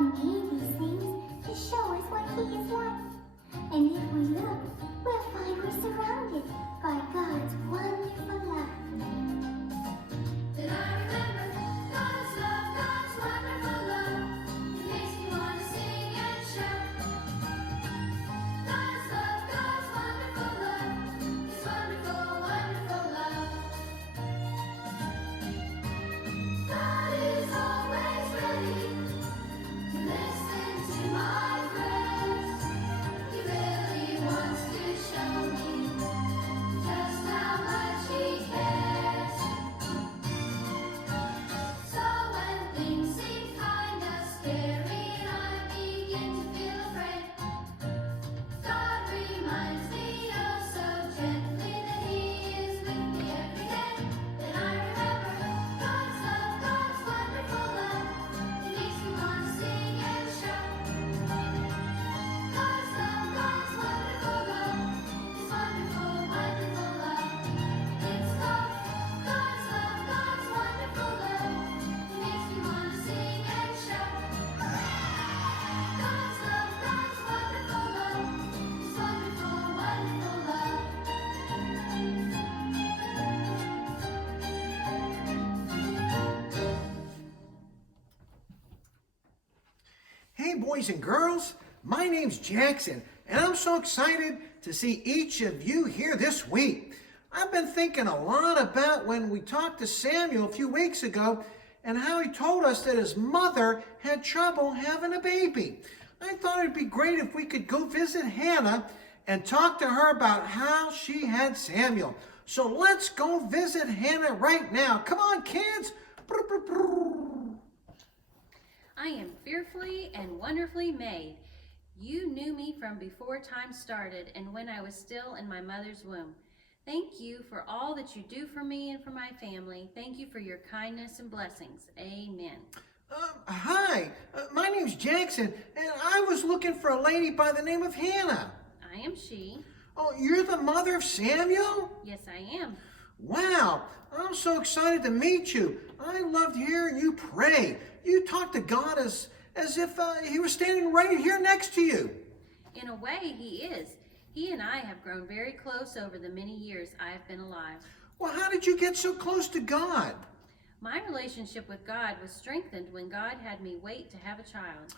God made these things to show us what He is like. And if we look, we'll find we're surrounded by God's wonderful love. Then I remember God's love, God's wonderful love. It makes me want to sing and shout. God's love, God's wonderful love. His wonderful, wonderful love. God is always ready to listen to my prayers. He really wants to show me just how much He cares. So when things seem kinda scary and I begin to feel afraid, God reminds me oh so gently that He is with me every day. Then I remember God's love, God's wonderful love. It makes me want to sing and shout. God's love, God's wonderful love. His wonderful, wonderful love. It's called God's love, God's wonderful love. It makes me want to sing and shout. God's love, God's wonderful love. His wonderful, wonderful love. Hey boys and girls, my name's Jackson, and I'm so excited to see each of you here this week. I've been thinking a lot about when we talked to Samuel a few weeks ago and how he told us that his mother had trouble having a baby. I thought it'd be great if we could go visit Hannah and talk to her about how she had Samuel. So let's go visit Hannah right now. Come on, kids. Brr, brr, brr. I am fearfully and wonderfully made. You knew me from before time started and when I was still in my mother's womb. Thank you for all that you do for me and for my family. Thank you for your kindness and blessings. Amen. Hi, my name's Jackson, and I was looking for a lady by the name of Hannah. I am she. Oh, you're the mother of Samuel? Yes, I am. Wow, I'm so excited to meet you. I loved hearing you pray. You talk to God as if He was standing right here next to you. In a way, he is. He and I have grown very close over the many years I have been alive. Well, how did you get so close to God? My relationship with God was strengthened when God had me wait to have a child.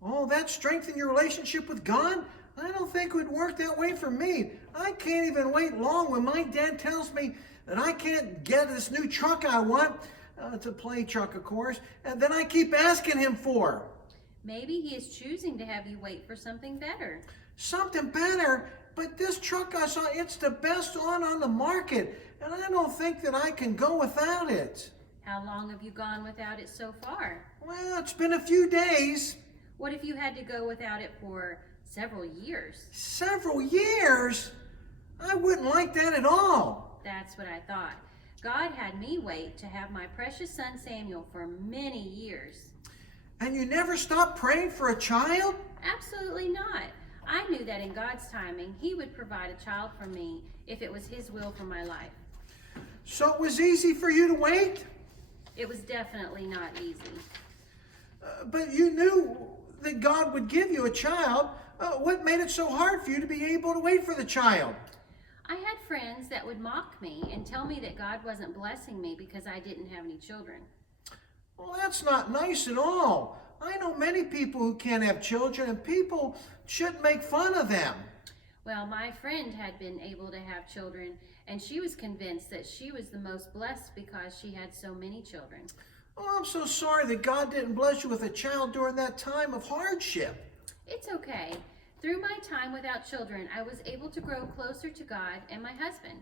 Oh, that strengthened your relationship with God? I don't think it would work that way for me. I can't even wait long when my dad tells me that I can't get this new truck I want, to play truck, of course, and then I keep asking him for. Maybe he is choosing to have you wait for something better. Something better, but this truck I saw, it's the best on the market, and I don't think that I can go without it. How long have you gone without it so far? Well, it's been a few days. What if you had to go without it for several years? Several years? I wouldn't like that at all. That's what I thought. God had me wait to have my precious son Samuel for many years. And you never stopped praying for a child? Absolutely not. I knew that in God's timing, He would provide a child for me if it was His will for my life. So it was easy for you to wait? It was definitely not easy. But you knew that God would give you a child. What made it so hard for you to be able to wait for the child? I had friends that would mock me and tell me that God wasn't blessing me because I didn't have any children. Well, that's not nice at all. I know many people who can't have children, and people shouldn't make fun of them. Well, my friend had been able to have children, and she was convinced that she was the most blessed because she had so many children. Oh, I'm so sorry that God didn't bless you with a child during that time of hardship. It's okay. Through my time without children, I was able to grow closer to God and my husband.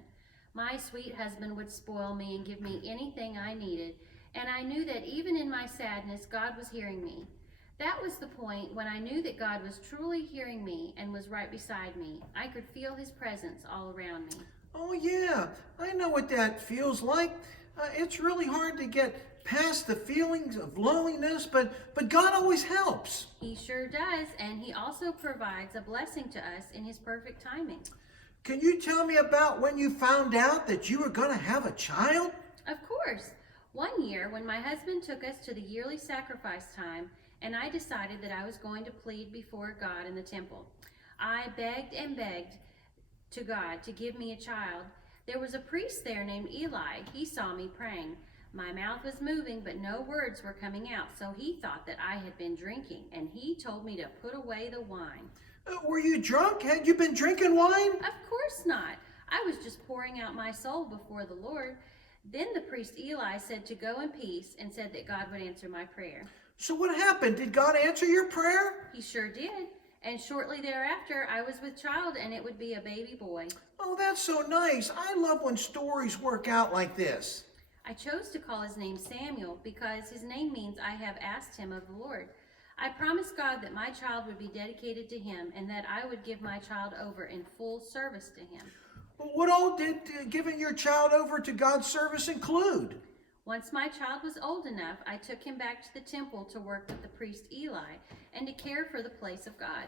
My sweet husband would spoil me and give me anything I needed, and I knew that even in my sadness, God was hearing me. That was the point when I knew that God was truly hearing me and was right beside me. I could feel His presence all around me. Oh, yeah, I know what that feels like. It's really hard to get past the feelings of loneliness, but God always helps. He sure does, and He also provides a blessing to us in His perfect timing. Can you tell me about when you found out that you were going to have a child? Of course. One year, when my husband took us to the yearly sacrifice time, and I decided that I was going to plead before God in the temple, I begged and begged to God to give me a child. There was a priest there named Eli. He saw me praying. My mouth was moving, but no words were coming out, so he thought that I had been drinking, and he told me to put away the wine. Were you drunk? Had you been drinking wine? Of course not. I was just pouring out my soul before the Lord. Then the priest Eli said to go in peace and said that God would answer my prayer. So what happened? Did God answer your prayer? He sure did. And shortly thereafter, I was with child, and it would be a baby boy. Oh, that's so nice. I love when stories work out like this. I chose to call his name Samuel because his name means I have asked him of the Lord. I promised God that my child would be dedicated to him and that I would give my child over in full service to him. What all did giving your child over to God's service include? Once my child was old enough, I took him back to the temple to work with the priest Eli and to care for the place of God.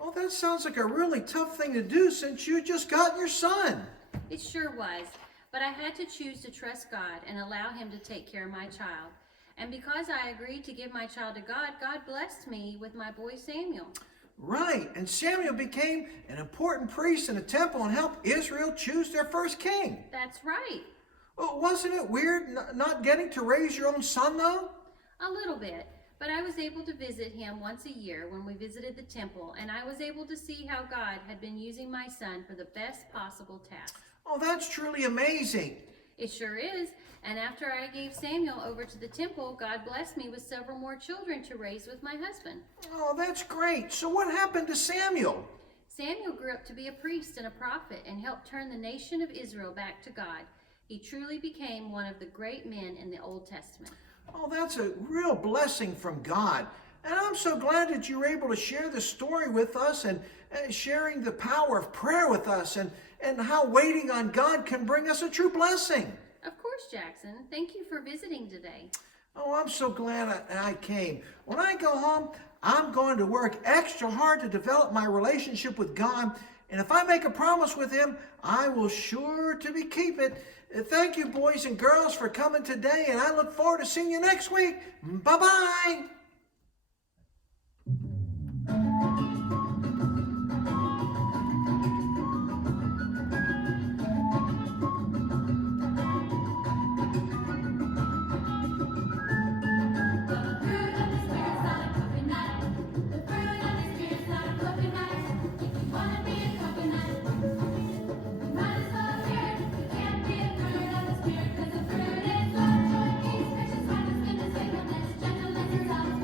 Oh, that sounds like a really tough thing to do since you just got your son. It sure was, but I had to choose to trust God and allow him to take care of my child. And because I agreed to give my child to God, God blessed me with my boy Samuel. Right, and Samuel became an important priest in the temple and helped Israel choose their first king. That's right. Oh, wasn't it weird not getting to raise your own son, though? A little bit, but I was able to visit him once a year when we visited the temple, and I was able to see how God had been using my son for the best possible task. Oh, that's truly amazing. It sure is, and after I gave Samuel over to the temple, God blessed me with several more children to raise with my husband. Oh, that's great. So what happened to Samuel? Samuel grew up to be a priest and a prophet and helped turn the nation of Israel back to God. He truly became one of the great men in the Old Testament. Oh, that's a real blessing from God. And I'm so glad that you were able to share this story with us and sharing the power of prayer with us and how waiting on God can bring us a true blessing. Of course, Jackson. Thank you for visiting today. Oh, I'm so glad I came. When I go home, I'm going to work extra hard to develop my relationship with God. And if I make a promise with him, I will sure to keep it. Thank you, boys and girls, for coming today, and I look forward to seeing you next week. Bye-bye. Gentleness, faithfulness, gentleness is of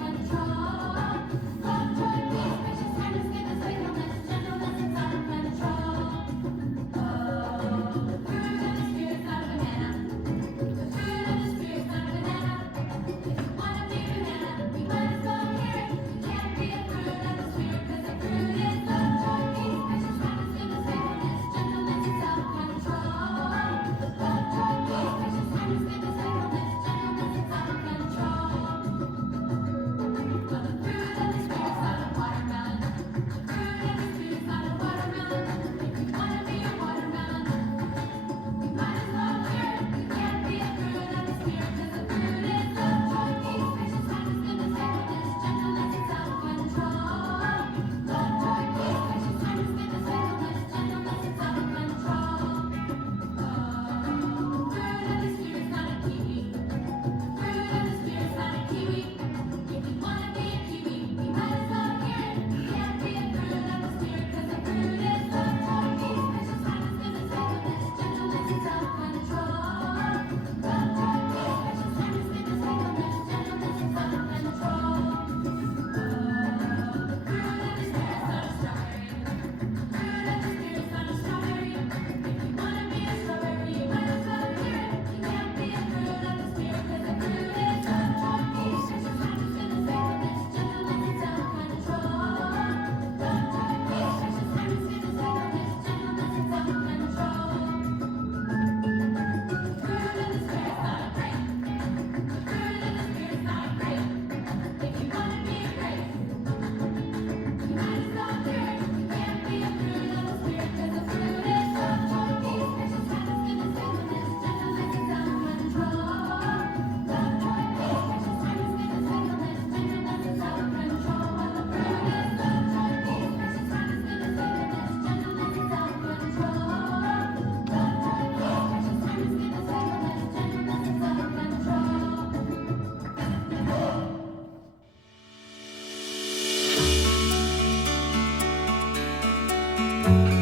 Thank